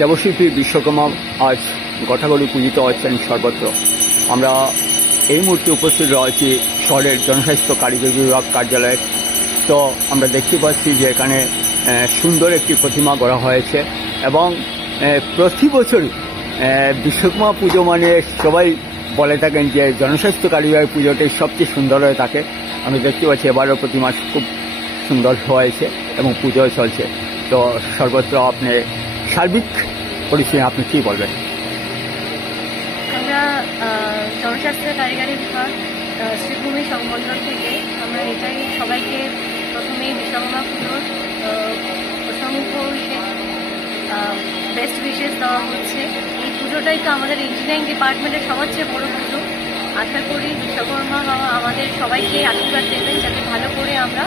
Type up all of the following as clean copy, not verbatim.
দেবশিল্পী বিশ্বকর্মা আজ গঠাগড়ি পূজিত হচ্ছেন সর্বত্র। আমরা এই মুহূর্তে উপস্থিত রয়েছি শহরের জনস্বাস্থ্য কারিগরি বিভাগ কার্যালয়ে। তো আমরা দেখতে পাচ্ছি যে এখানে সুন্দর একটি প্রতিমা গড়া হয়েছে এবং প্রতি বছরই বিশ্বকর্মা পুজো মানে সবাই বলে থাকেন যে জনস্বাস্থ্য কারিগরি পুজোটাই সবচেয়ে সুন্দর হয়ে থাকে। আমি দেখতে পাচ্ছি এবারও প্রতিমা খুব সুন্দর হয়েছে এবং পুজো চলছে। তো সর্বত্র আপনি সার্বিক পরিস্থিতি আপনি কী বলবেন? আমরা জনস্বাস্থ্য কারিগরি বিভাগ শ্রীভূমি সংমন্ডল থেকে আমরা এটাই সবাইকে প্রথমেই বিশ্বকর্মা পুজোর অসংখ্য বেস্ট উইশেস দেওয়া হচ্ছে। এই পুজোটাই তো আমাদের ইঞ্জিনিয়ারিং ডিপার্টমেন্টের সবচেয়ে বড় পুজো। আশা করি বিশ্বকর্মা বাবা আমাদের সবাইকে আশীর্বাদ দেবেন যাতে ভালো করে আমরা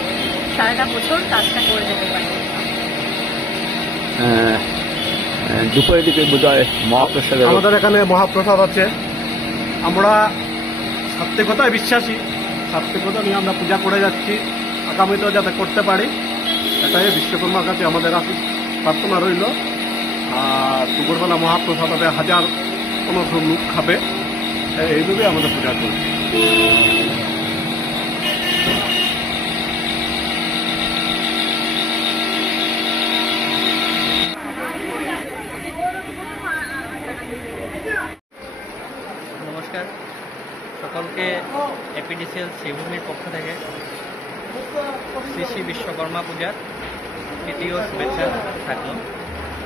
সারাটা বছর কাজটা করে যেতে পারি। দুপুরের দিকে বোধহয় মহাপ্রসাদ, আমাদের এখানে মহাপ্রসাদ আছে। আমরা সাত্ত্বিকতায় বিশ্বাসী, সাত্ত্বিকতা নিয়ে আমরা পূজা করে যাচ্ছি, আগামীতেও যাতে করতে পারি এটাই বিশ্বকর্মার কাছে আমাদের প্রার্থনা রইল। আর দুপুরবেলা মহাপ্রসাদ হবে, 1000-1500 লোক খাবে, এইভাবে আমাদের পূজা চলছে। নমস্কার সকলকে, এপিডিসিএল শ্রীভূমির পক্ষ থেকে শ্রী শ্রী বিশ্বকর্মা পূজার তৃতীয় শুভেচ্ছা থাকলো।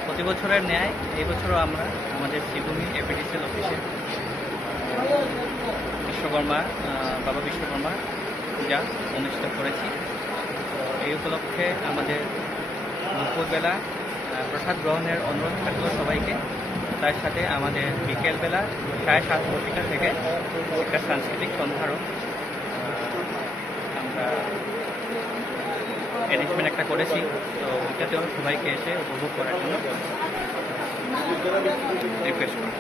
প্রতি বছরের ন্যায় এই বছরও আমরা আমাদের শ্রীভূমি এপিডিসিএল অফিসে বাবা বিশ্বকর্মা পূজা অনুষ্ঠিত করেছি। এই উপলক্ষে আমাদের দুপুরবেলা প্রসাদ গ্রহণের অনুরোধ থাকলো সবাইকে। তার সাথে আমাদের বিকেলবেলা 7:30 থেকে একটা সাংস্কৃতিক সন্ধ্যারও আমরা অ্যারেঞ্জমেন্ট একটা করেছি। তো ওইটাতেও সবাইকে এসে উপভোগ করার জন্য রিকোয়েস্ট করি।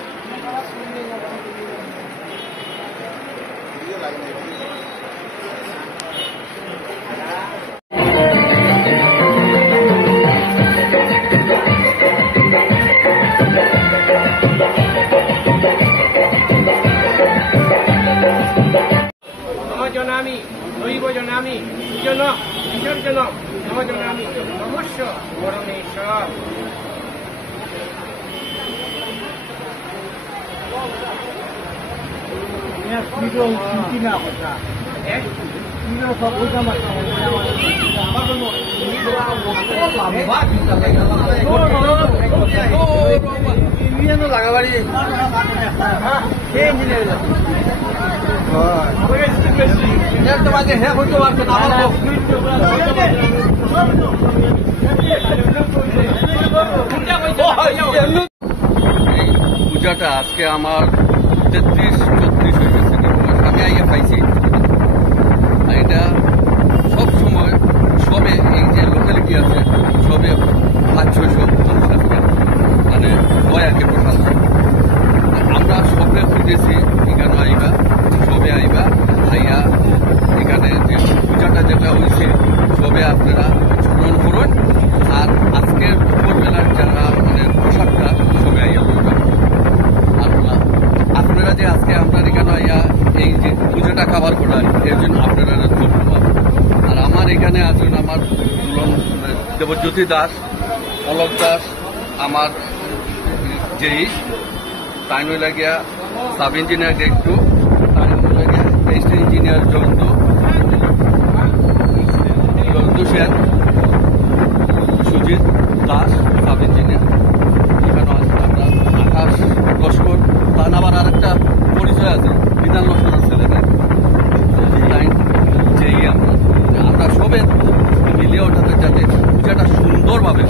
নমজনামি দৈব জনামি জন বিসর্জন নমজনামি নমস্য পরমেশ্বর। লাগাবাড়ি তোমাকে হ্যাঁ হইতে পারছে না। পূজাটা আজকে আমার 33-34 হয়ে গেছে, আমি আইয়া পাইছি। এটা সব সময় সবে এই যে লোকালিটি আছে সবে 500-600 মানুষ আসবে, মানে হয় আর কি প্রসাদ। আমরা সবে খুঁজেছি এখানে আইবা, সবে আইবা আইয়া এখানে যে পূজাটা যেটা হয়েছে সবে আপনারা স্মরণ করুন। আর আজকের দুপুরবেলার যারা মানে প্রসাদটা সবে আইয়া করবেন। আর আপনারা যে আজকে আপনার এখানে আইয়া এই যে পূজাটা খাবার করায় এর জন্য আপনারা ধন্যবাদ। আর আমার এখানে আছেন আমার দেবজ্যোতি দাস, অলক দাস, আমার যেই তাই নইলা গিয়া সাব ইঞ্জিনিয়ার গ্রেড 2, তাই নইলা গিয়া টেস্ট ইঞ্জিনিয়ার জন্তু সেন, সুজিত দাস সাব ইঞ্জিনিয়ার। এখানে আমরা আকাশ লস্কর, তার আবার আরেকটা পরিচয় আছে বিধান লস্করের ছেলেদের লাইন যেই আমরা সবে মিলিয়ে ওঠাতে যাতে পূজাটা সুন্দরভাবে।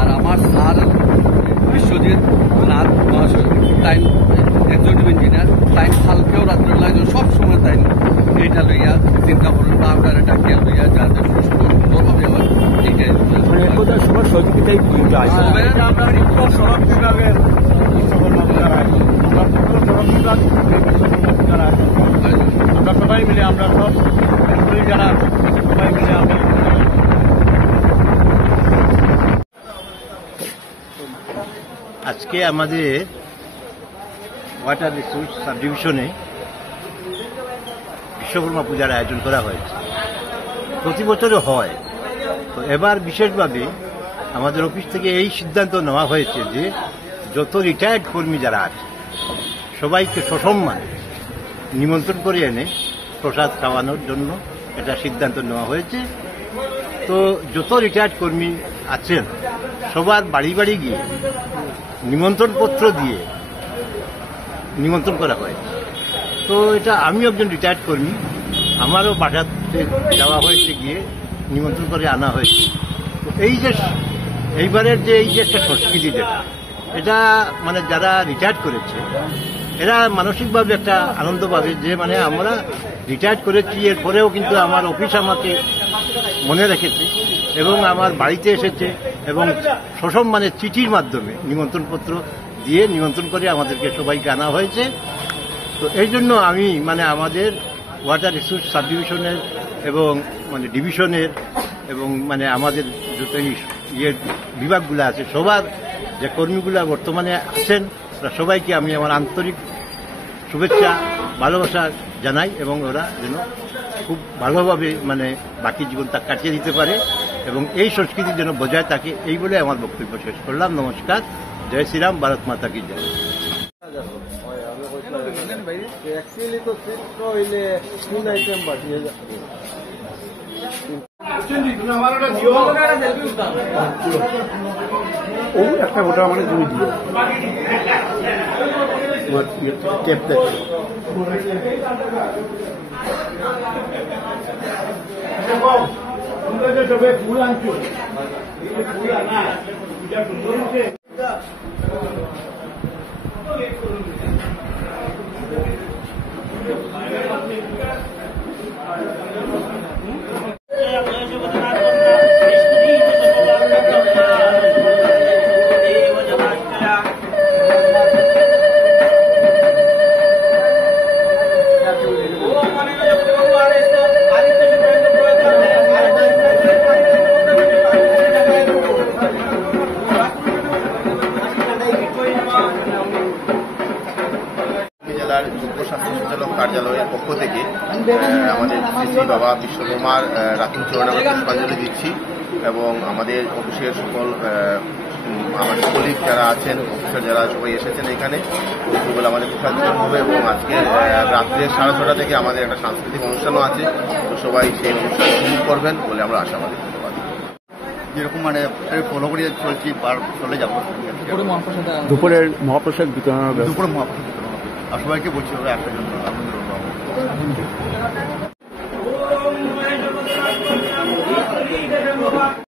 আর আমার স্যার বিশ্বজিৎ নাথ মহাশয় টাইম এক্সিকিউটিভ ইঞ্জিনিয়ার, টাইম কালকেও রাত্রে লাগে সব সময় তাই এইটা লইয়া চিন্তা করুন বা আপনার এটা খেয়াল লইয়া যাতে সুন্দরভাবে হয় এইটাই সবার সহযোগিতাই আমরা সড়ক বিভাগের আমরা সবাই মিলে আমরা সব যারা সবাই মিলে আমি আজকে আমাদের ওয়াটার রিসোর্স সাব ডিভিশনে বিশ্বকর্মা পূজার আয়োজন করা হয়েছে। প্রতি বছরও হয়, তো এবার বিশেষভাবে আমাদের অফিস থেকে এই সিদ্ধান্ত নেওয়া হয়েছে যে যত রিটায়ার্ড কর্মী যারা আছে সবাইকে সসম্মানে নিমন্ত্রণ করে এনে প্রসাদ খাওয়ানোর জন্য এটা সিদ্ধান্ত নেওয়া হয়েছে। তো যত রিটায়ার্ড কর্মী আছেন সবার বাড়ি বাড়ি গিয়ে নিমন্ত্রণপত্র দিয়ে নিমন্ত্রণ করা হয়েছে। তো এটা আমি একজন রিটায়ার্ড কর্মী, আমারও বাসাতে যাওয়া হয়েছে, গিয়ে নিমন্ত্রণ করে আনা হয়েছে। তো এইবারের যে একটা সংস্কৃতি যেটা, এটা মানে যারা রিটায়ার্ড করেছে এরা মানসিকভাবে একটা আনন্দ পাবে যে মানে আমরা রিটায়ার্ড করেছি, এরপরেও কিন্তু আমার অফিস আমাকে মনে রেখেছে এবং আমার বাড়িতে এসেছে এবং সসম্মানে চিঠির মাধ্যমে নিমন্ত্রণপত্র দিয়ে নিমন্ত্রণ করে আমাদেরকে সবাইকে আনা হয়েছে। তো এই জন্য আমি মানে আমাদের ওয়াটার রিসোর্স সাব ডিভিশনের এবং মানে ডিভিশনের এবং মানে আমাদের যত বিভাগগুলো আছে সবার যে কর্মীগুলো বর্তমানে আছেন সবাইকে আমি আমার আন্তরিক শুভেচ্ছা ভালোবাসা জানাই এবং ওরা যেন খুব ভালোভাবে মানে বাকি জীবনটা কাটিয়ে দিতে পারে এবং এই সংস্কৃতি যেন বজায় থাকে, এই বলে আমার বক্তব্য শেষ করলাম। নমস্কার, জয় শ্রীরাম, ভারত মাতা কি জয়। একটা গোটা মানে তুমি দিও টেপ দেখো সবাই ফুল আনছো ফুল আনা জেলার যুগ্ম স্বাস্থ্য সঞ্চালক কার্যালয়ের পক্ষ থেকে আমাদের শ্রী বাবা বিশ্বকর্মার রাতুল চরণে আমরা পুষ্পাঞ্জলি দিচ্ছি এবং আমাদের অফিসের সকল আমাদের কলিগ যারা আছেন, অফিসার যারা সবাই এসেছেন এখানে দুপুরবেলা আমাদের প্রসাদ গ্রহণ হবে এবং আজকে রাত্রে 6:30 থেকে আমাদের একটা সাংস্কৃতিক অনুষ্ঠানও আছে। তো সবাই সেই অনুষ্ঠান উপভোগ করবেন বলে আমরা আশাবাদী। যেরকম মানে ফলো করে চলছি চলে যাবো দুপুরের মহাপ্রসাদ বিতরণ হবে। দুপুরে মহাপ্রসাদ আর সবাইকে বলছি একসাথে